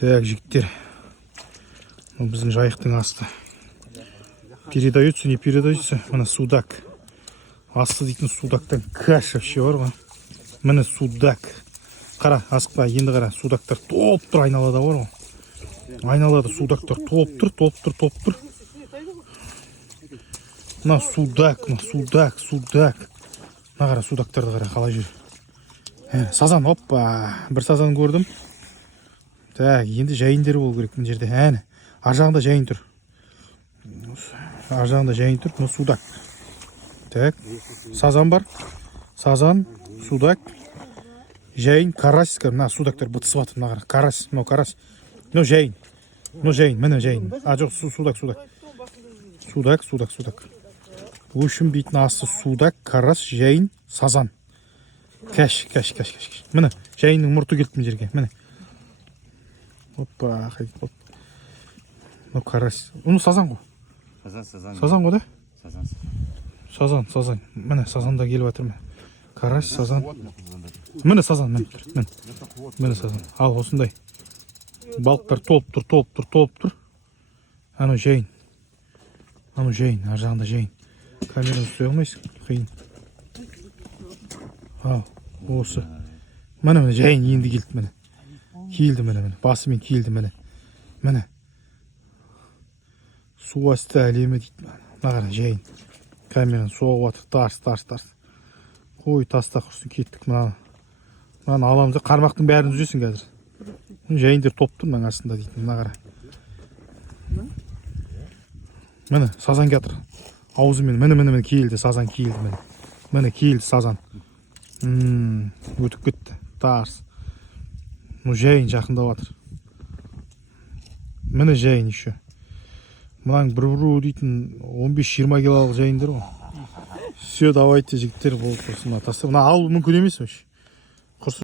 Так, жігіттер. Біздің жайықтың асты. Передаются, не передаются. Мына судак. Асты дейтін судактан каш вообще бар ғой. Міне судак. Қара, асықпа, енді қара. Судактар топ тұр айналада бар ғой. Айналада судактар топ тұр. Мына судак. Мына қара, судактарды қара, қалай жүр. Сазан, оппа. Бір сазан көрдім. Так, енді жайындері бол керек мына жерде. Әне, ар жағында жайын тұр. Мына судак. Так, сазан бар. Сазан, судак, жайын, карась. Мына судактар бытысып атыр, мына карась, мына карась. Мына жайын. Міне жайын. А жоқ, судак. В общем, бейтін асты судак, карась, жайын, сазан. Кәш. Міне, жайынның мұрты келді мына жерге. Міне. Опа, қайт болды. Мына карась. Оны сазан ғой. Сазан ғой да? Сазан. Міне сазан да келіп жатыр. Карась, сазан. Міне сазан, міне сазан. Ал осындай. Балықтар толып тұр. Ана жайын. Ар жағында жайын. Камераны ұстай алмайсың, қиын. Ал, осы. Міне жайын енді келді, міне. Киілді, басымен киілді, міне. Су асты әлемі дейді. Мына жайын. Камераны соғып атыр, тарс. Қой, таста құрсын кеттік. Мынаны аламыз, қармақтың бәрін үзесің қазір. Жайындер топ тұр, мына астында дейді. Мына қара. Міне, сазан кетір. Аузымен, міне киілді, сазан киілді, міне киілді сазан. Өтіп кетті, тарс. Жайын жақындап атыр. Міне жайын еще. Мұнаң бір дейтін 15-20 килолық жайындар ғой. Все, давайте жігіттер болып тұрсын. Мына ал мүмкін емес өш.